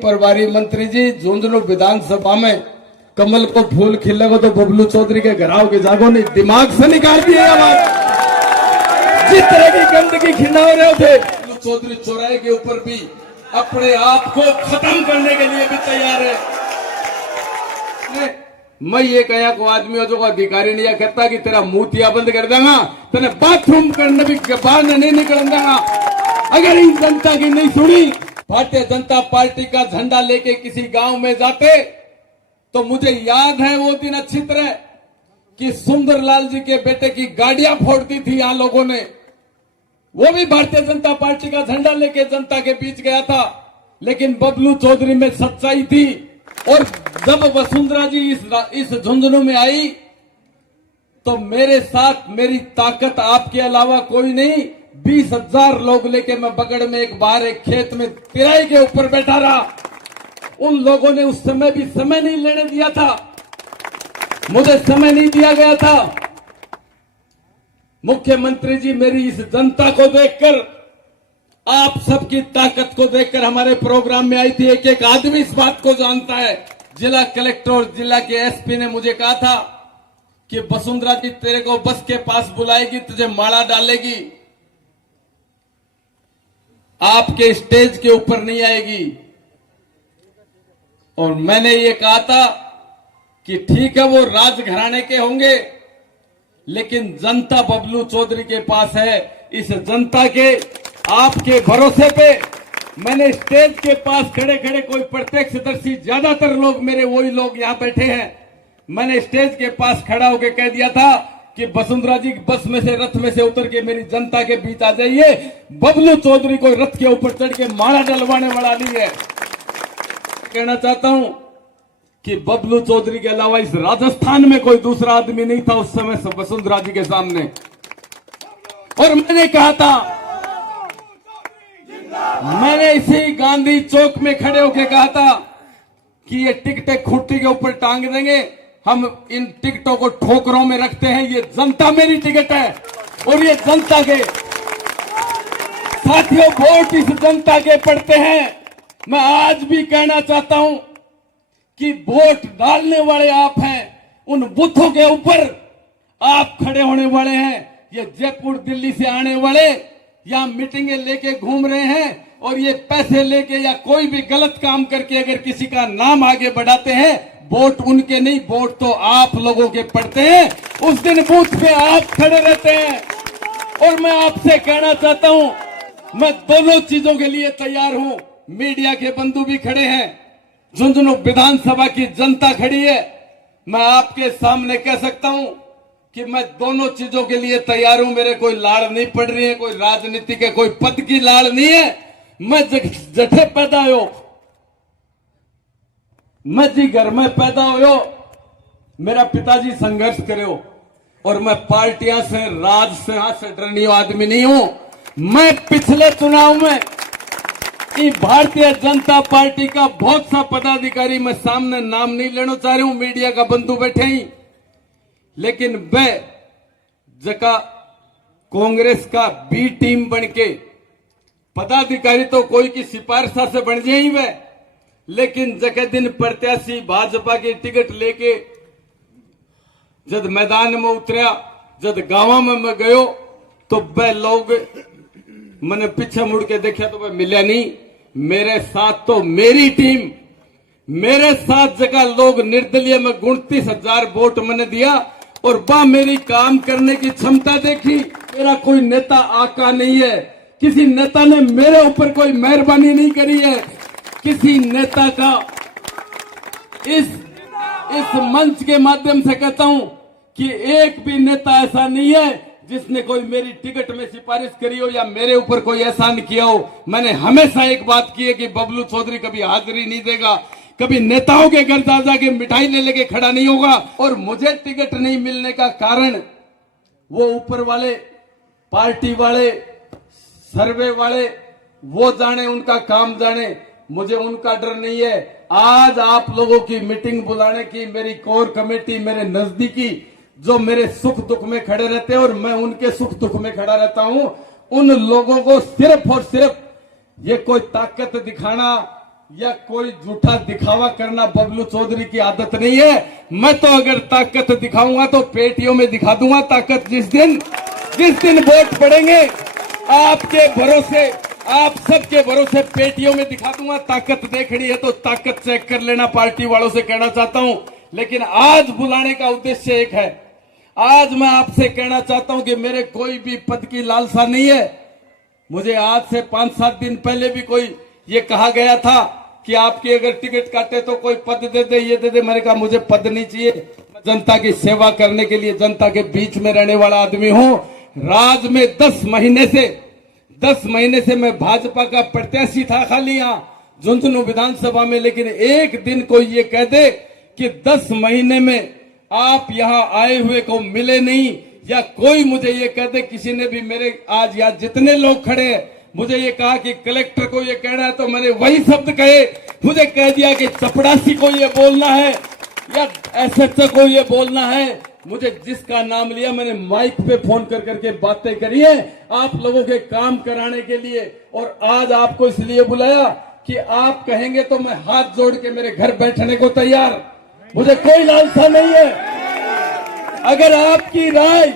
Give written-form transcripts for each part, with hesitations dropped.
प्रभारी मंत्री जी झुंझुनू विधानसभा में कमल को फूल खिलेगा तो बबलू चौधरी के घराव के जागो ने दिमाग से निकाल दिए आवाज। जिस तरह की गंदगी खिला रहे थे बबलू चौधरी चौराहे के ऊपर भी अपने आप को खत्म करने के लिए भी तैयार है। मैं ये कहा को आदमी जो अधिकारी नहीं कहता कि तेरा मुंह बंद कर देगा, तेने बाथरूम करने भी बाहर नहीं निकल देगा। अगर इन जनता की नहीं सुनी, भारतीय जनता पार्टी का झंडा लेके किसी गांव में जाते तो मुझे याद है वो दिन अच्छी तरह कि सुंदरलाल जी के बेटे की गाड़ियां फोड़ दी थी यहाँ लोगों ने। वो भी भारतीय जनता पार्टी का झंडा लेके जनता के बीच गया था, लेकिन बबलू चौधरी में सच्चाई थी। और जब वसुंधरा जी इस झुंझुनू में आई तो मेरे साथ मेरी ताकत आपके अलावा कोई नहीं, 20,000 लोग लेके मैं बगड़ में एक बार एक खेत में तिराई के ऊपर बैठा रहा। उन लोगों ने उस समय भी समय नहीं लेने दिया था, मुझे समय नहीं दिया गया था। मुख्यमंत्री जी मेरी इस जनता को देखकर, आप सबकी ताकत को देखकर हमारे प्रोग्राम में आई थी। एक एक आदमी इस बात को जानता है। जिला कलेक्टर और जिला के एसपी ने मुझे कहा था कि वसुंधरा जी तेरे को बस के पास बुलाएगी, तुझे माला डालेगी, आपके स्टेज के ऊपर नहीं आएगी। और मैंने ये कहा था कि ठीक है वो राजघराने के होंगे, लेकिन जनता बबलू चौधरी के पास है। इस जनता के आपके भरोसे पे मैंने स्टेज के पास खड़े खड़े, कोई प्रत्यक्षदर्शी, ज्यादातर लोग मेरे वही लोग यहां बैठे हैं, मैंने स्टेज के पास खड़ा होकर कह दिया था कि वसुंधरा जी बस में से, रथ में से उतर के मेरी जनता के बीच आ जाइए। बबलू चौधरी को रथ के ऊपर चढ़ के माला डलवाने वाला नहीं है। कहना चाहता हूं कि बबलू चौधरी के अलावा इस राजस्थान में कोई दूसरा आदमी नहीं था उस समय वसुंधरा जी के सामने। और मैंने कहा था, मैंने इसी गांधी चौक में खड़े होकर कहा था कि ये टिकटें खुट्टी के ऊपर टांग देंगे, हम इन टिकटों को ठोकरों में रखते हैं, ये जनता मेरी टिकट है। और ये जनता के साथियों, वोट इस जनता के पड़ते हैं। मैं आज भी कहना चाहता हूं कि वोट डालने वाले आप हैं, उन बूथों के ऊपर आप खड़े होने वाले हैं। ये जयपुर दिल्ली से आने वाले या मीटिंगें लेके घूम रहे हैं और ये पैसे लेके या कोई भी गलत काम करके अगर किसी का नाम आगे बढ़ाते हैं, वोट उनके नहीं, वोट तो आप लोगों के पड़ते हैं। उस दिन बूथ पे आप खड़े रहते हैं। और मैं आपसे कहना चाहता हूं, मैं दोनों चीजों के लिए तैयार हूं। मीडिया के बंधु भी खड़े हैं, झुंझुनू विधानसभा की जनता खड़ी है। मैं आपके सामने कह सकता हूं कि मैं दोनों चीजों के लिए तैयार हूं। मेरे कोई लाड़ नहीं पड़ रही है, कोई राजनीति के कोई पद की लाड़ नहीं है। मैं जठे पैदा हो, मैं जी घर में पैदा हो, मेरा पिताजी संघर्ष करे हो, और मैं पार्टियां से, राज से डरनी आदमी नहीं हूं। मैं पिछले चुनाव में भारतीय जनता पार्टी का बहुत सा पदाधिकारी, मैं सामने नाम नहीं लेना चाह रही हूं, मीडिया का बंधु बैठे ही, लेकिन वह जगह कांग्रेस का बी टीम बनके, पदाधिकारी तो कोई की सिफारिशा से बन जाए वह, लेकिन जगह दिन प्रत्याशी भाजपा की टिकट लेके जब मैदान में उतरा, जब गांव में मैं गयो तो वह लोग, मैंने पीछे मुड़ के देखा तो वह मिला नहीं। मेरे साथ तो मेरी टीम, मेरे साथ जगह लोग निर्दलीय में 29,000 वोट मैंने दिया और वह मेरी काम करने की क्षमता देखी। मेरा कोई नेता आका नहीं है, किसी नेता ने मेरे ऊपर कोई मेहरबानी नहीं करी है। किसी नेता का इस मंच के माध्यम से कहता हूं कि एक भी नेता ऐसा नहीं है जिसने कोई मेरी टिकट में सिफारिश करी हो या मेरे ऊपर कोई एहसान किया हो। मैंने हमेशा एक बात की है कि बबलू चौधरी कभी हाजिरी नहीं देगा, कभी नेताओं के घर जा जाके मिठाई ले लेके खड़ा नहीं होगा। और मुझे टिकट नहीं मिलने का कारण वो ऊपर वाले, पार्टी वाले, सर्वे वाले, वो जाने, उनका काम जाने, मुझे उनका डर नहीं है। आज आप लोगों की मीटिंग बुलाने की मेरी कोर कमेटी, मेरे नजदीकी जो मेरे सुख दुख में खड़े रहते हैं और मैं उनके सुख दुख में खड़ा रहता हूं, उन लोगों को सिर्फ और सिर्फ ये कोई ताकत दिखाना या कोई झूठा दिखावा करना बबलू चौधरी की आदत नहीं है। मैं तो अगर ताकत दिखाऊंगा तो पेटियों में दिखा दूंगा ताकत। जिस दिन वोट पड़ेंगे आपके भरोसे, आप सबके भरोसे पेटियों में दिखा दूंगा ताकत। देखनी है तो ताकत चेक कर लेना, पार्टी वालों से कहना चाहता हूं। लेकिन आज बुलाने का उद्देश्य एक है। आज मैं आपसे कहना चाहता हूं कि मेरे कोई भी पद की लालसा नहीं है। मुझे आज से 5-7 दिन पहले भी कोई ये कहा गया था कि आपकी अगर टिकट काटे तो कोई पद दे दे, ये दे दे। मैंने कहा मुझे पद नहीं चाहिए, मैं जनता की सेवा करने के लिए जनता के बीच में रहने वाला आदमी हूं। राज में 10 महीने से मैं भाजपा का प्रत्याशी था खाली यहां झुंझुनू विधानसभा में। लेकिन एक दिन कोई ये कह दे कि 10 महीने में आप यहां आए हुए को मिले नहीं, या कोई मुझे ये कह दे, किसी ने भी मेरे आज यहाँ जितने लोग खड़े हैं मुझे ये कहा कि कलेक्टर को ये कहना है तो मैंने वही शब्द कहे। मुझे कह दिया कि चपड़ासी को ये बोलना है या एसएचओ को ये बोलना है। मुझे जिसका नाम लिया मैंने माइक पे फोन कर करके बातें करी है आप लोगों के काम कराने के लिए। और आज आपको इसलिए बुलाया कि आप कहेंगे तो मैं हाथ जोड़ के मेरे घर बैठने को तैयार। मुझे कोई लालसा नहीं है। अगर आपकी राय,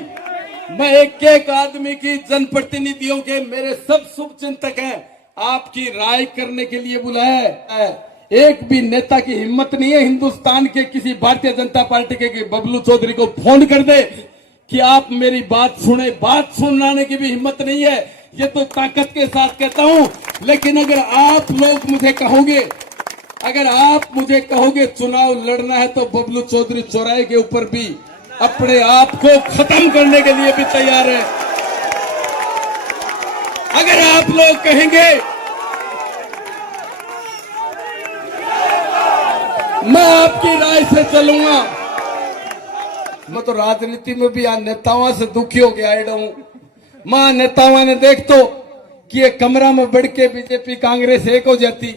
मैं एक आदमी की, जनप्रतिनिधियों के मेरे सब शुभ चिंतक हैं, आपकी राय करने के लिए बुलाया है। एक भी नेता की हिम्मत नहीं है हिंदुस्तान के किसी भारतीय जनता पार्टी के बबलू चौधरी को फोन कर दे कि आप मेरी बात सुने। बात सुनाने की भी हिम्मत नहीं है। ये तो ताकत के साथ कहता हूं। लेकिन अगर आप लोग मुझे कहोगे, अगर आप मुझे कहोगे चुनाव लड़ना है तो बबलू चौधरी चौराहे के ऊपर भी अपने आप को खत्म करने के लिए भी तैयार है। अगर आप लोग कहेंगे मैं आपकी राय से चलूंगा, मैं तो राजनीति में भी नेताओं से दुखी हो गया हूं। मां नेताओं ने देख तो कि ये कमरा में बढ़ के बीजेपी कांग्रेस एक हो जाती।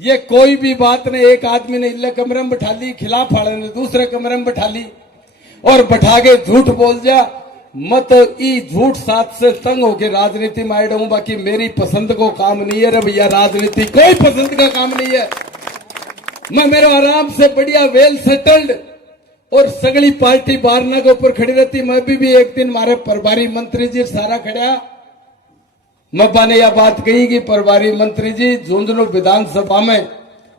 ये कोई भी बात नहीं, एक आदमी ने इल्ले कमरे में बैठा ली, खिलाफ वाले ने दूसरे कमरे में बैठा ली और बैठा के झूठ बोल जा। मत ई झूठ साथ से तंग होके राजनीति में आया हूं। बाकी मेरी पसंद को काम नहीं है रे भैया, राजनीति कोई पसंद का काम नहीं है। मैं मेरा आराम से बढ़िया वेल सेटल्ड और सगली पार्टी बारना के ऊपर खड़ी रहती। मैं भी एक दिन मारे प्रभारी मंत्री जी सारा खड़ा, मब्बा ने यह बात कही कि प्रभारी मंत्री जी झुंझुनू विधानसभा में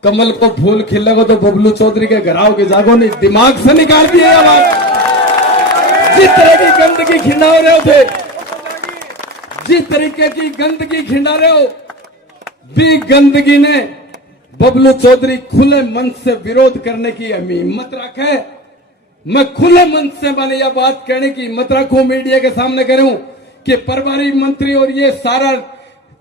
कमल को फूल खिलेगा तो बबलू चौधरी के घर आओगे जागो नहीं। दिमाग से निकाल दिए बात। जिस तरह की गंदगी खिंडा रहे हो थे, जिस तरीके की गंदगी खिंडा रहे हो, भी गंदगी ने बबलू चौधरी खुले मन से विरोध करने की हिम्मत रखे। मैं खुले मन से मैंने यह बात कहने की हिम्मत रखूं, मीडिया के सामने करूं कि प्रभारी मंत्री और ये सारा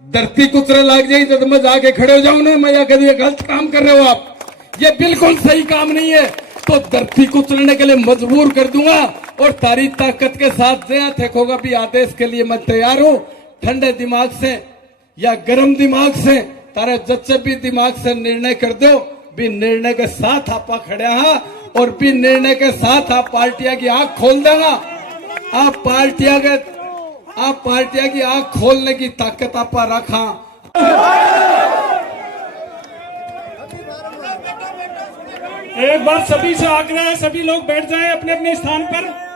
धरती कुचरे लग जाए तो मैं जाके खड़े हो जाऊं ना, मैं या कभी गलत काम कर रहे हो आप, ये बिल्कुल सही काम नहीं है, तो धरती कुचलने के लिए मजबूर कर दूंगा। और तारी ताकत के साथ जया थेकोगा भी आदेश के लिए मैं तैयार हूं। ठंडे दिमाग से या गर्म दिमाग से, तारे जच्चे भी दिमाग से निर्णय कर दो। भी निर्णय के साथ आपा खड़े हा और भी निर्णय के साथ आप पार्टियां की आंख खोल देगा। आप पार्टियां की आंख खोलने की ताकत आपा रखा। एक बार सभी से आग्रह है, सभी लोग बैठ जाएं अपने अपने स्थान पर।